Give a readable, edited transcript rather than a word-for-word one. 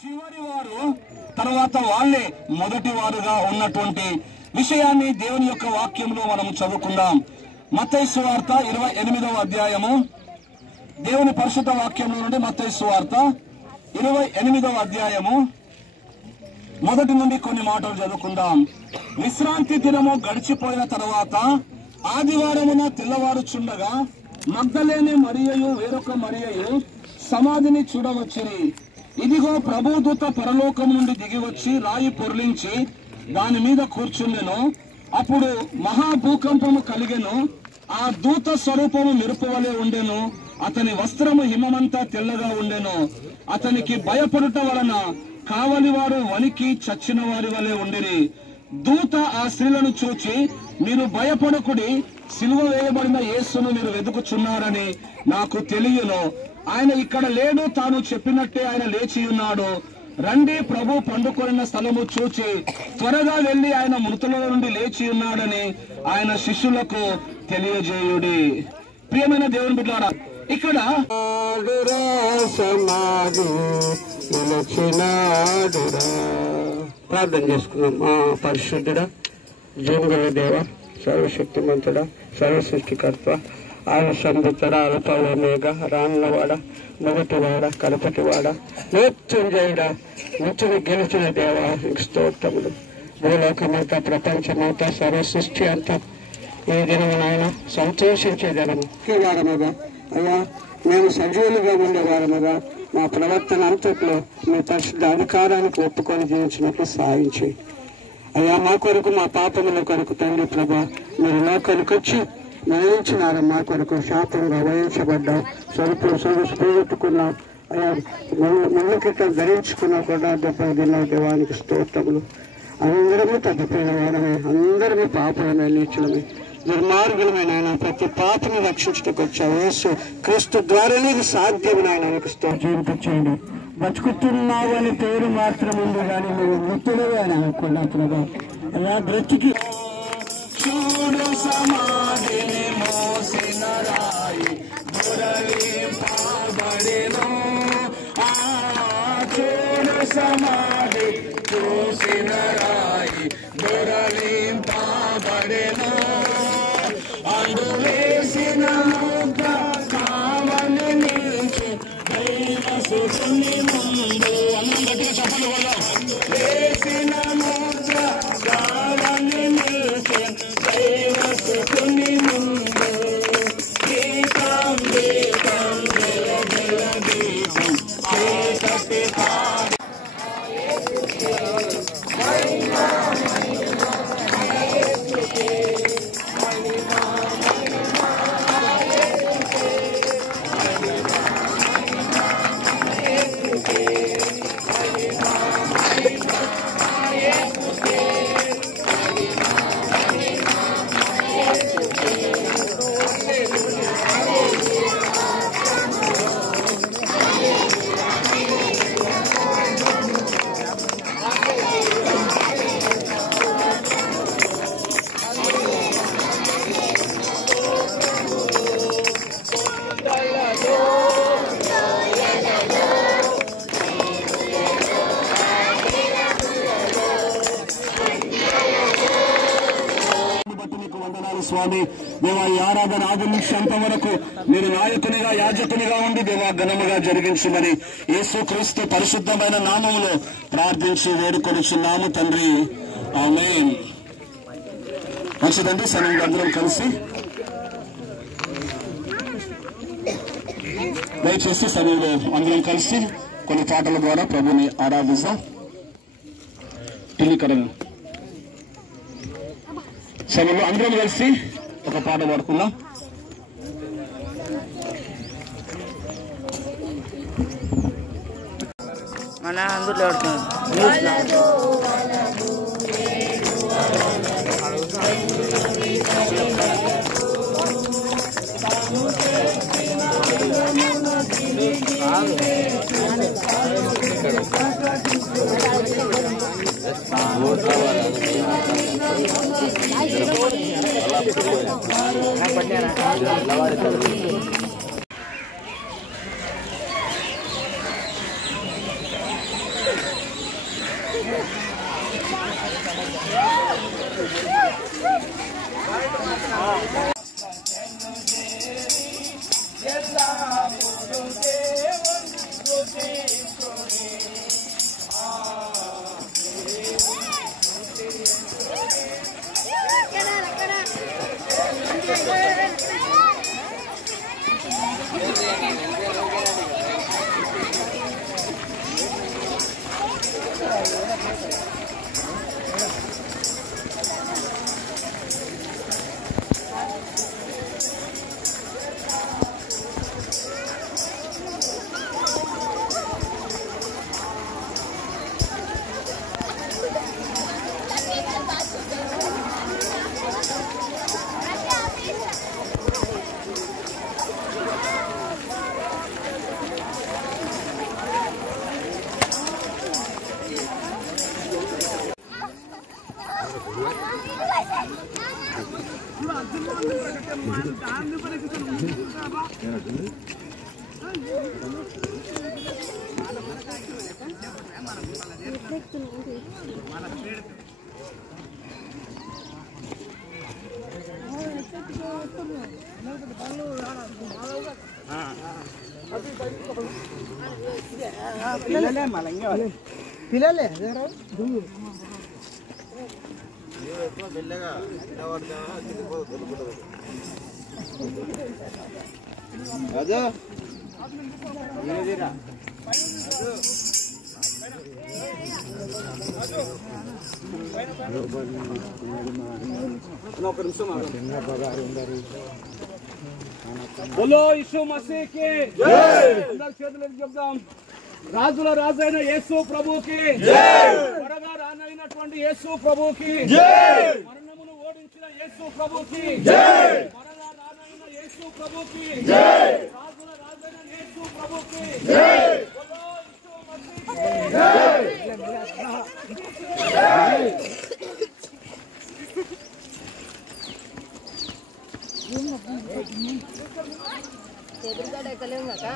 చివరి వారు తర్వాత వాళ్ళే మొదటి వారుగా ఉన్నటువంటి విషయాన్ని దేవుని యొక్క వాక్యంలో మనం చదువుకుందాం. మత్తయి సువార్త 28వ అధ్యాయము, దేవుని పరిశుద్ధ వాక్యంలో నుండి మత్తయి సువార్త 28వ అధ్యాయము మొదటి నుండి కొన్ని మాటలు చదువుకుందాం. విశ్రాంతి దినము గడిచిపోయిన తర్వాత ఆదివారమున తెల్లవారుచుండగా మగ్దలేని మరియయు వేరొక మరియయు సమాధిని చూడవచ్చిరి. ఇదిగో ప్రభుదూత పరలోకం నుండి దిగివచ్చి రాయి పొర్లించి దాని మీద కూర్చుండెను. అప్పుడు మహాభూకంపము కలిగెను. ఆ దూత స్వరూపము మెరుపువలే ఉండెను. అతని వస్త్రము హిమమంతా తెల్లగా ఉండెను. అతనికి భయపడుట వలన కావలి వారు వణికి చచ్చిన వారి వలె ఉండిరి. దూత ఆ స్త్రీలను చూచి, మీరు భయపడకుడి, సిలువ వేయబడిన యేసును మీరు వెతుకుచున్నారని నాకు తెలియను. ఆయన ఇక్కడ లేడు, తాను చెప్పినట్టే ఆయన లేచి ఉన్నాడు. రండి, ప్రభు పండుకొనిన స్థలము చూచి త్వరగా వెళ్లి ఆయన మృతుల నుండి లేచి ఉన్నాడని ఆయన శిష్యులకు తెలియజేయుడి. ప్రియమైన దేవుని బిడ్డలారా, ఇక్కడ ప్రార్థన చేసుకున్నాం. పరిశుద్ధుడా, జీవగల దేవ, సర్వశక్తిమంతుడా, సర్వసృష్టికర్త, ఆయన సంబుద్ధుడ, అల్పమేఘ, రాన్నవాడ, మొదటివాడ, కడపటివాడ, మృత్యుంజయుడ, మృత్యుని గెలిచిన దేవ, స్తోత్రములు. భూలోకమంతా, ప్రపంచమంతా, సర్వసృష్టి అంతా ఈ దినమునైనా సంతోషించే దినము. ఈ వారముగా అయ్యా మేము సజీవులుగా ఉండేవారముగా మా ప్రవర్తన అంతట్లో మీ పరిశుద్ధ అధికారానికి ఒప్పుకొని జీవించినట్లు సాగించి అయ్యా మా కొరకు, మా పాపముల కొరకు తండ్రి ప్రభా మీరు లోకానికి వచ్చి మరణించినారు. మా కొరకు శాపంగా వహించబడ్డాం, పోగొట్టుకున్నాం అయ్యా, ముళ్ళకిట్ట ధరించుకున్నా కూడా దెబ్బ దేవానికి స్తోత్రములు. అందరము తగ్గిపోయిన వారమే, అందరము పాపమే, నీచులమే, దుర్మార్గులమైన ఆయన ప్రతి పాపని రక్షించడానికి వచ్చావు. యేసు క్రీస్తు ద్వారానే ఇది సాధ్యమైన ఆయనకు జీవించండి. బతుకుతున్నావు అని పేరు మాత్రం ఉంది కానీ నువ్వు మృతుడు అని అనుకున్నా ప్రభా. అలా బ్రతికి చూడు సమాధిని మోసిన రాయి దొరలింపబడెను. చూడు సమాధి చూసిన రాయి దొరలింపబడెను. అందువేసిన ముద్ర కావలి నుంచి దైవసుని ముందు అన్నంగట్టిగా చెప్పలు వల్ల వేసిన ముద్ర కావలి నుంచి దైవసుని ముందు గీతం గీతం జల జల గీతం చేతటి స్వామి దేవా, ఈ ఆరాధన ఆది నుంచి అంత వరకు మీరు నాయకునిగా, యాజకునిగా ఉండి దేవా ఘనముగా జరిగించమని యేసుక్రీస్తు పరిశుద్ధమైన నామములో ప్రార్థించి వేడుకొనిచున్నాము తండ్రి, ఆమేన్. మంచిదండి, సమయంలో అందరం కలిసి దయచేసి సమయంలో అందరం కలిసి కొన్ని పాటల ద్వారా ప్రభుని ఆరాధిస్తాం. ఢిల్లీకరణ సమయంలో అందరం కలిసి ఒక పాట పాడుకుందాం. మన అందులో बोलो यीशु मसीह की जय। अंदर చేతులకు చెప్దాం రాజుల రాజైన యేసు ప్రభువుకి జై త్వరగా రానైనటువంటి యేసు ప్రభువుకి జై మరణమును ఓడించిన యేసు ప్రభువుకి జై త్వరగా రానైన యేసు ప్రభువుకి జై రాజుల రాజైన యేసు ప్రభువుకి జై బోలో యేసు మసీహ్ జై ఎదురుగడ ఎక్కలేము కదా